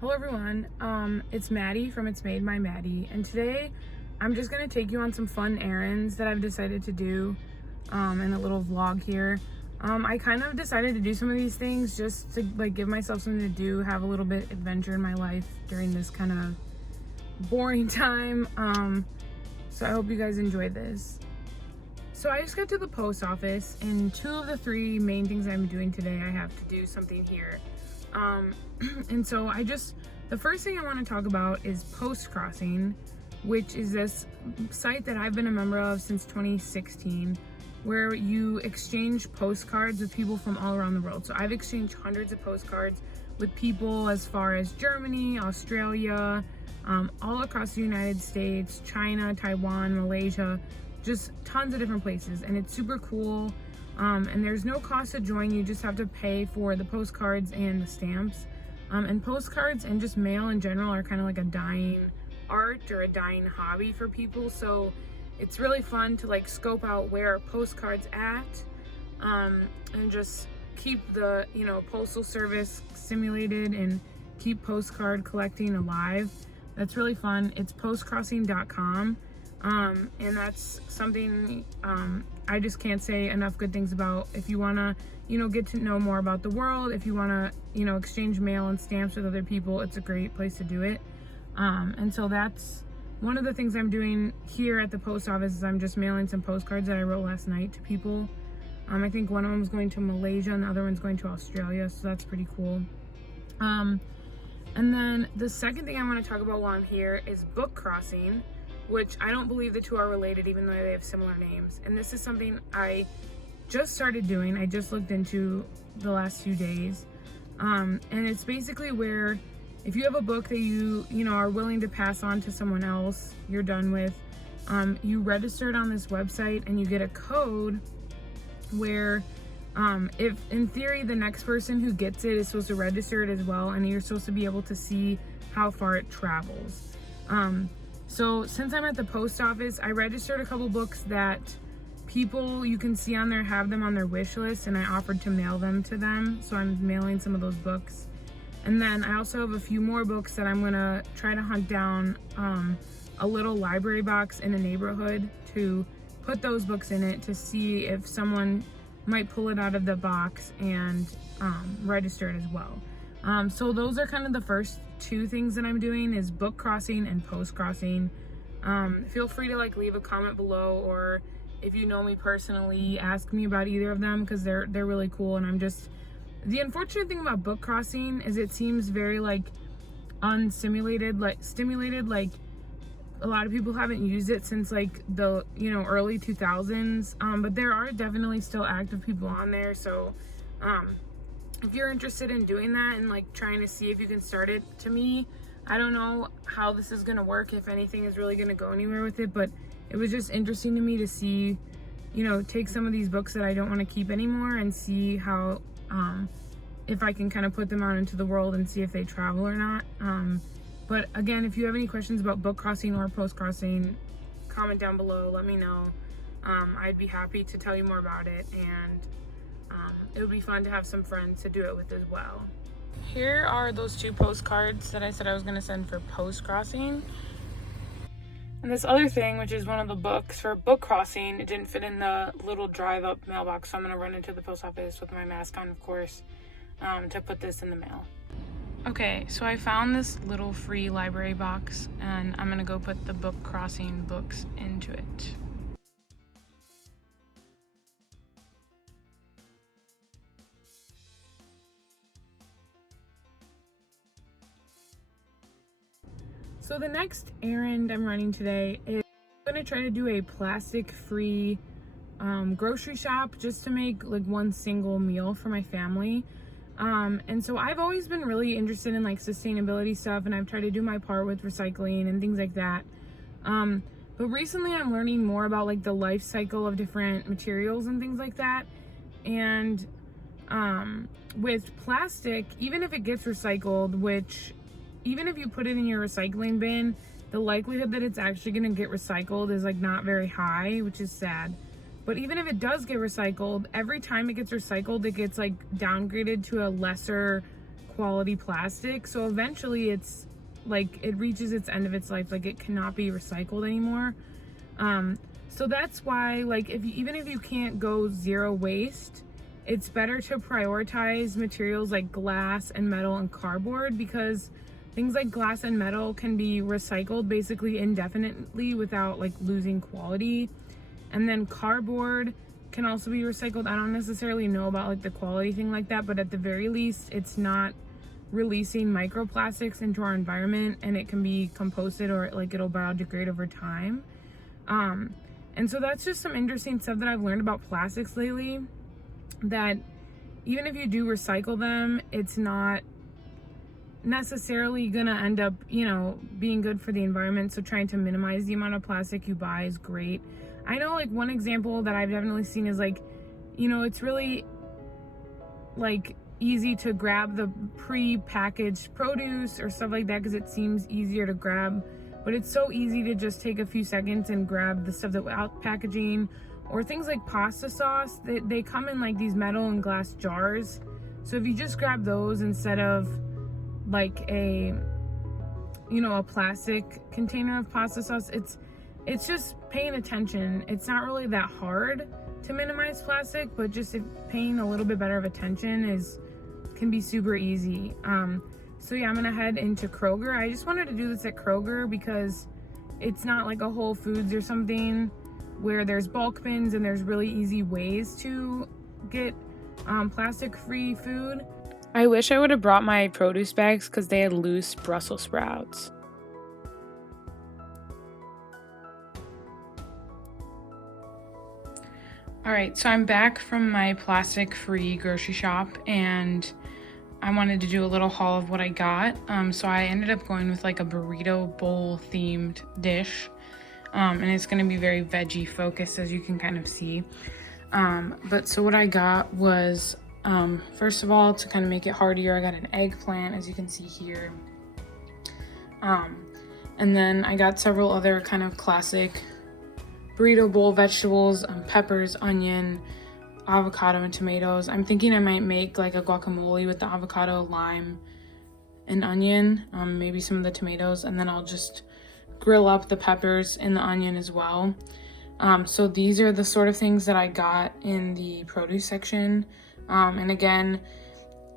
Hello everyone, it's Maddie from It's Made by Maddie, and today I'm just going to take you on some fun errands that I've decided to do in a little vlog here. I kind of decided to do some of these things just to give myself something to do, have a little bit adventure in my life during this kind of boring time. So I hope you guys enjoyed this. So I just got to the post office, and two of the three main things I'm doing today, I have to do something here. And so the first thing I want to talk about is Postcrossing, which is this site that I've been a member of since 2016, where you exchange postcards with people from all around the world. So I've exchanged hundreds of postcards with people as far as Germany, Australia, all across the United States, China, Taiwan, Malaysia, just tons of different places, and it's super cool. And there's no cost to join. You just have to pay for the postcards and the stamps. And postcards and just mail in general are kind of like a dying art or a dying hobby for people. So it's really fun to scope out where are postcards at, and just keep the postal service stimulated and keep postcard collecting alive. That's really fun. It's postcrossing.com. And that's something I just can't say enough good things about. If you want to get to know more about the world, if you want to exchange mail and stamps with other people, it's a great place to do it. And so that's one of the things I'm doing here at the post office, is I'm just mailing some postcards that I wrote last night to people. I think one of them is going to Malaysia and the other one's going to Australia, so that's pretty cool. And then the second thing I want to talk about while I'm here is bookcrossing, which I don't believe the two are related, even though they have similar names. And this is something I just started doing. I just looked into the last few days. And it's basically where if you have a book that you are willing to pass on to someone else you're done with, you register it on this website and you get a code where if in theory the next person who gets it is supposed to register it as well, and you're supposed to be able to see how far it travels. So since I'm at the post office, I registered a couple books that people you can see on there have them on their wish list, and I offered to mail them to them. So I'm mailing some of those books. And then I also have a few more books that I'm gonna try to hunt down a little library box in a neighborhood to put those books in it, to see if someone might pull it out of the box and register it as well. So those are kind of the first two things that I'm doing, is book crossing and post crossing. Feel free to leave a comment below, or if you know me personally, ask me about either of them, because they're really cool. And the unfortunate thing about book crossing is it seems very unstimulated, stimulated. A lot of people haven't used it since the early 2000s, but there are definitely still active people on there. So if you're interested in doing that and trying to see if you can start it, to me, I don't know how this is gonna work, if anything is really gonna go anywhere with it, but it was just interesting to me to see, take some of these books that I don't want to keep anymore and see how, if I can kind of put them out into the world and see if they travel or not. But again, if you have any questions about book crossing or post crossing, comment down below, let me know. I'd be happy to tell you more about it, and it would be fun to have some friends to do it with as well. Here are those two postcards that I said I was going to send for post crossing. And this other thing, which is one of the books for book crossing, it didn't fit in the little drive up mailbox, so I'm going to run into the post office with my mask on, of course, to put this in the mail. Okay, so I found this little free library box, and I'm going to go put the book crossing books into it. So the next errand I'm running today is I'm going to try to do a plastic-free grocery shop, just to make one single meal for my family. And so I've always been really interested in sustainability stuff, and I've tried to do my part with recycling and things like that. But recently I'm learning more about the life cycle of different materials and things like that. And with plastic, even if it gets recycled, which even if you put it in your recycling bin, the likelihood that it's actually going to get recycled is not very high, which is sad. But even if it does get recycled, every time it gets recycled, it gets downgraded to a lesser quality plastic. So eventually it's like it reaches its end of its life, like it cannot be recycled anymore. So that's why, like, even if you can't go zero waste, it's better to prioritize materials like glass and metal and cardboard, because things like glass and metal can be recycled basically indefinitely without like losing quality. And then cardboard can also be recycled. I don't necessarily know about like the quality thing like that, but at the very least it's not releasing microplastics into our environment, and it can be composted, or like it'll biodegrade over time. And so that's just some interesting stuff that I've learned about plastics lately, that even if you do recycle them, it's not necessarily gonna end up, you know, being good for the environment. So trying to minimize the amount of plastic you buy is great. I know like one example that I've definitely seen is like, you know, it's really like easy to grab the pre-packaged produce or stuff like that because it seems easier to grab, but it's so easy to just take a few seconds and grab the stuff that without packaging. Or things like pasta sauce, they come in like these metal and glass jars. So if you just grab those instead of like a, you know, a plastic container of pasta sauce, it's just paying attention. It's not really that hard to minimize plastic, but just paying a little bit better of attention can be super easy. So yeah, I'm gonna head into Kroger. I just wanted to do this at Kroger because it's not like a Whole Foods or something where there's bulk bins and there's really easy ways to get plastic-free food. I wish I would have brought my produce bags because they had loose Brussels sprouts. All right, so I'm back from my plastic-free grocery shop, and I wanted to do a little haul of what I got. So I ended up going with like a burrito bowl themed dish. And it's going to be very veggie focused, as you can kind of see. But so what I got was, first of all, to kind of make it heartier, I got an eggplant, as you can see here. And then I got several other kind of classic burrito bowl vegetables, peppers, onion, avocado, and tomatoes. I'm thinking I might make like a guacamole with the avocado, lime, and onion, maybe some of the tomatoes, and then I'll just grill up the peppers and the onion as well. So these are the sort of things that I got in the produce section. And again,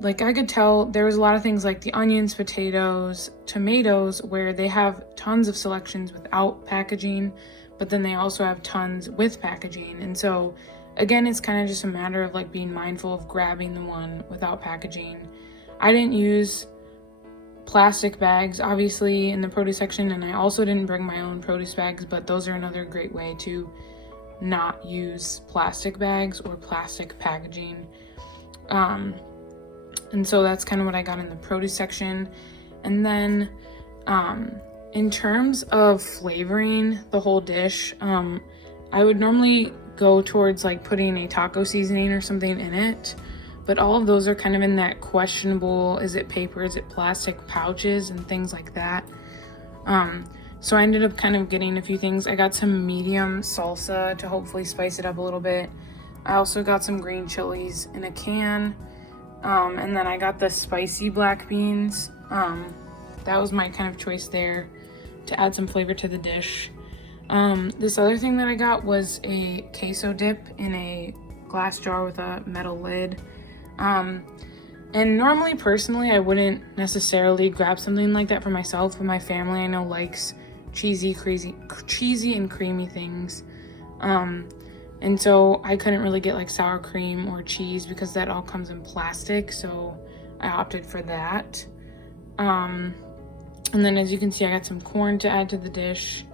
like I could tell there was a lot of things like the onions, potatoes, tomatoes, where they have tons of selections without packaging, but then they also have tons with packaging. And so again, it's kind of just a matter of like being mindful of grabbing the one without packaging. I didn't use plastic bags obviously in the produce section, and I also didn't bring my own produce bags, but those are another great way to not use plastic bags or plastic packaging. And so that's kind of what I got in the produce section. And then in terms of flavoring the whole dish, I would normally go towards like putting a taco seasoning or something in it, but all of those are kind of in that questionable, is it paper, is it plastic pouches and things like that. So I ended up kind of getting a few things. I got some medium salsa to hopefully spice it up a little bit. I also got some green chilies in a can, and then I got the spicy black beans. That was my kind of choice there to add some flavor to the dish. This other thing that I got was a queso dip in a glass jar with a metal lid. And normally, personally, I wouldn't necessarily grab something like that for myself, but my family I know likes cheesy and creamy things. And so I couldn't really get like sour cream or cheese because that all comes in plastic, so I opted for that. And then as you can see, I got some corn to add to the dish.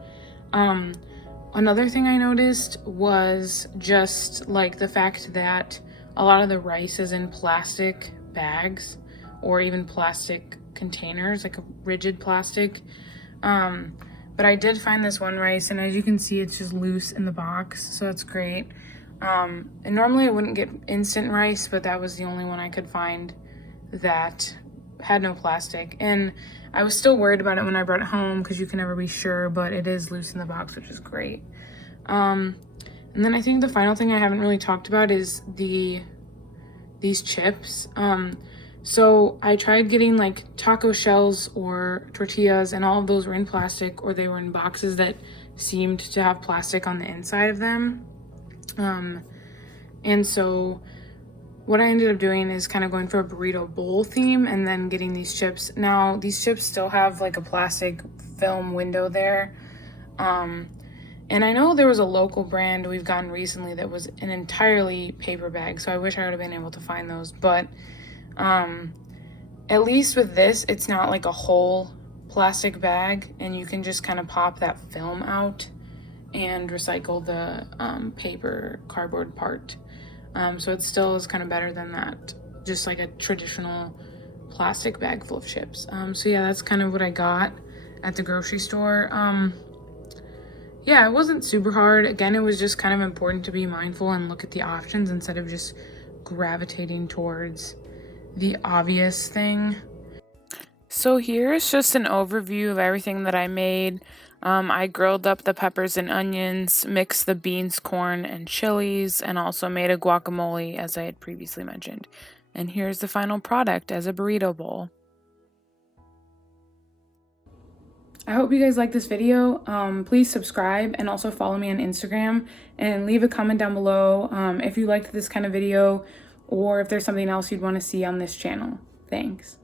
Another thing I noticed was just like the fact that a lot of the rice is in plastic bags or even plastic containers, like a rigid plastic. But I did find this one rice, and as you can see, it's just loose in the box, so that's great. And normally I wouldn't get instant rice, but that was the only one I could find that had no plastic. And I was still worried about it when I brought it home because you can never be sure, but it is loose in the box, which is great. And then I think the final thing I haven't really talked about is these chips. So I tried getting like taco shells or tortillas, and all of those were in plastic, or they were in boxes that seemed to have plastic on the inside of them. And so what I ended up doing is kind of going for a burrito bowl theme and then getting these chips. Now, these chips still have like a plastic film window there. And I know there was a local brand we've gotten recently that was an entirely paper bag, so I wish I would have been able to find those. But at least with this, it's not like a whole plastic bag, and you can just kind of pop that film out and recycle the paper cardboard part. So it still is kind of better than that, just like a traditional plastic bag full of chips. So yeah, that's kind of what I got at the grocery store. Yeah, it wasn't super hard. Again, it was just kind of important to be mindful and look at the options instead of just gravitating towards the obvious thing. So here's just an overview of everything that I made. I grilled up the peppers and onions, mixed the beans, corn, and chilies, and also made a guacamole, as I had previously mentioned. And here's the final product as a burrito bowl. I hope you guys like this video. Please subscribe and also follow me on Instagram, and leave a comment down below if you liked this kind of video or if there's something else you'd want to see on this channel. Thanks.